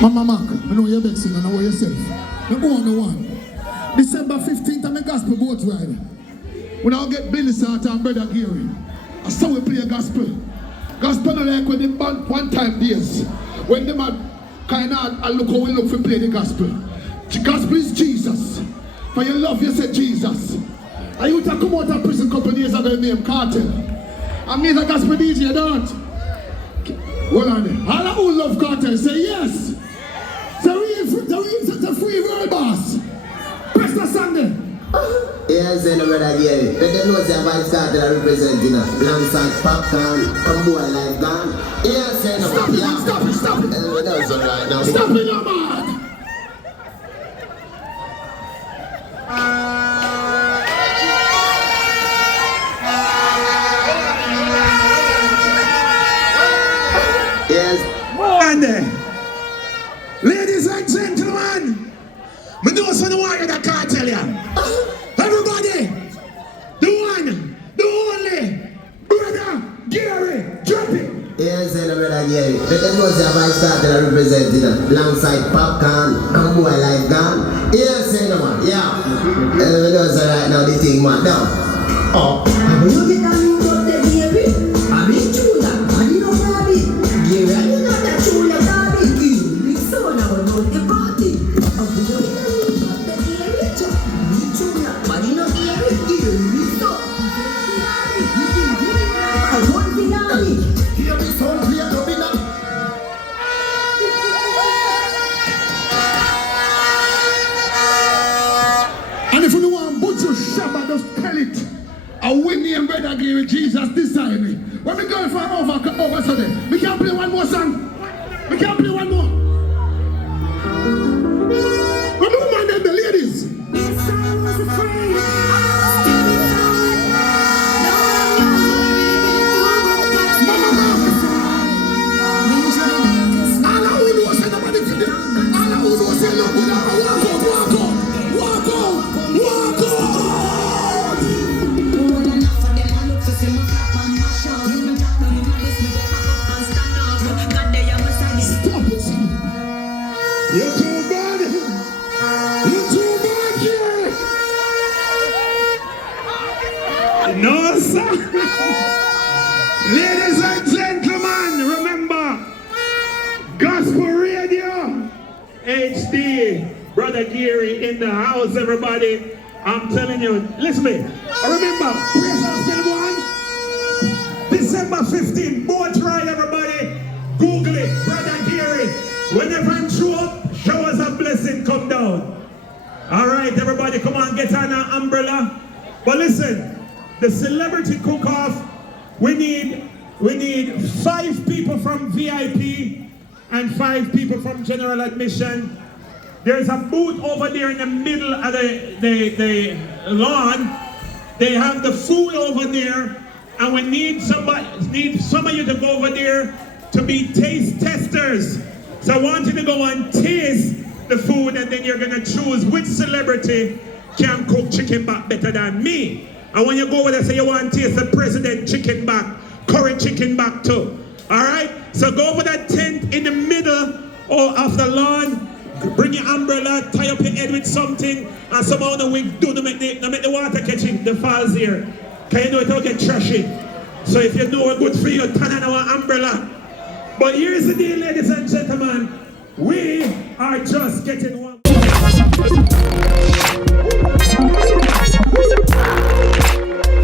Mama Mark, I know you're vexing and I know yourself. You go on the one. December 15th, I'm a gospel boat ride. When I get Billy Sartre and Brother Gary, I saw we play gospel. Gospel not like when they band one time days. When they are kind of look how we look for play the gospel. The gospel is Jesus. For your love, you say Jesus. I used to come out of prison a couple of days ago named Kartel. I made a gospel DJ, don't. Hold on there. All who love Kartel say yes. The free world boss. Press the Sunday. Yes, and brother Gary. But they know say Vybz Kartel representing us. Alongside popcorn, come boy like gun. Yes, and stop it. Stop it, right now. Stop it, man. Yes. And ladies and gentlemen, I know someone who that Kartel ya. Everybody, the one, the only, Brother Gary, drop it. Yes, and brother Gary. But they know say Vybz Kartel representing us. Alongside popcorn, come boy like gun. Yes, and man. Yeah. We know say right now the thing man down. Oh. You get a new got the Gary. I'm in Chula. And you know Gary. Gary, and you know that Chula Gary. You so now about the party. And you get a new got the Gary. I'm in Chula. And you know Gary. Gary, so. Gary, you think you I want the Gary. Hear me sound clear, no be now. And if you don't want butcher Shabba, just tell it. I win the Brother Gary, Jesus decide me. When we go for over Sunday, we can play one more song. We can play one more. Remember man them, the ladies. Yes, I was afraid. All I who know say nobody to them. All I who know say look good. Walk out. Stop it. You're too bad. You're too bad here. No, sir. Ladies and gentlemen, remember, Gospel Radio HD, Brother Gary in the house, everybody. I'm telling you, listen to me. Remember, praise us still one. December 15th, boat ride, everybody. Google it, Brother Gary. Whenever I'm show up, showers of blessing come down. All right, everybody, come on, get on an umbrella. But listen, the celebrity cook-off, we need 5 people from VIP and 5 people from general admission. There's a booth over there in the middle of the lawn. They have the food over there, and we need some of you to go over there to be taste testers. So I want you to go and taste the food, and then you're gonna choose which celebrity can cook chicken back better than me. And when you go over there, say you want to taste the president chicken back, curry chicken back too. All right? So go over that tent in the middle of the lawn. Bring your umbrella, tie up your head with something, and somehow the wig do to make the water catching the falls here. Can you know it will get trashy? So if you know what's good for you, turn on our umbrella. But here's the deal, ladies and gentlemen. We are just getting one.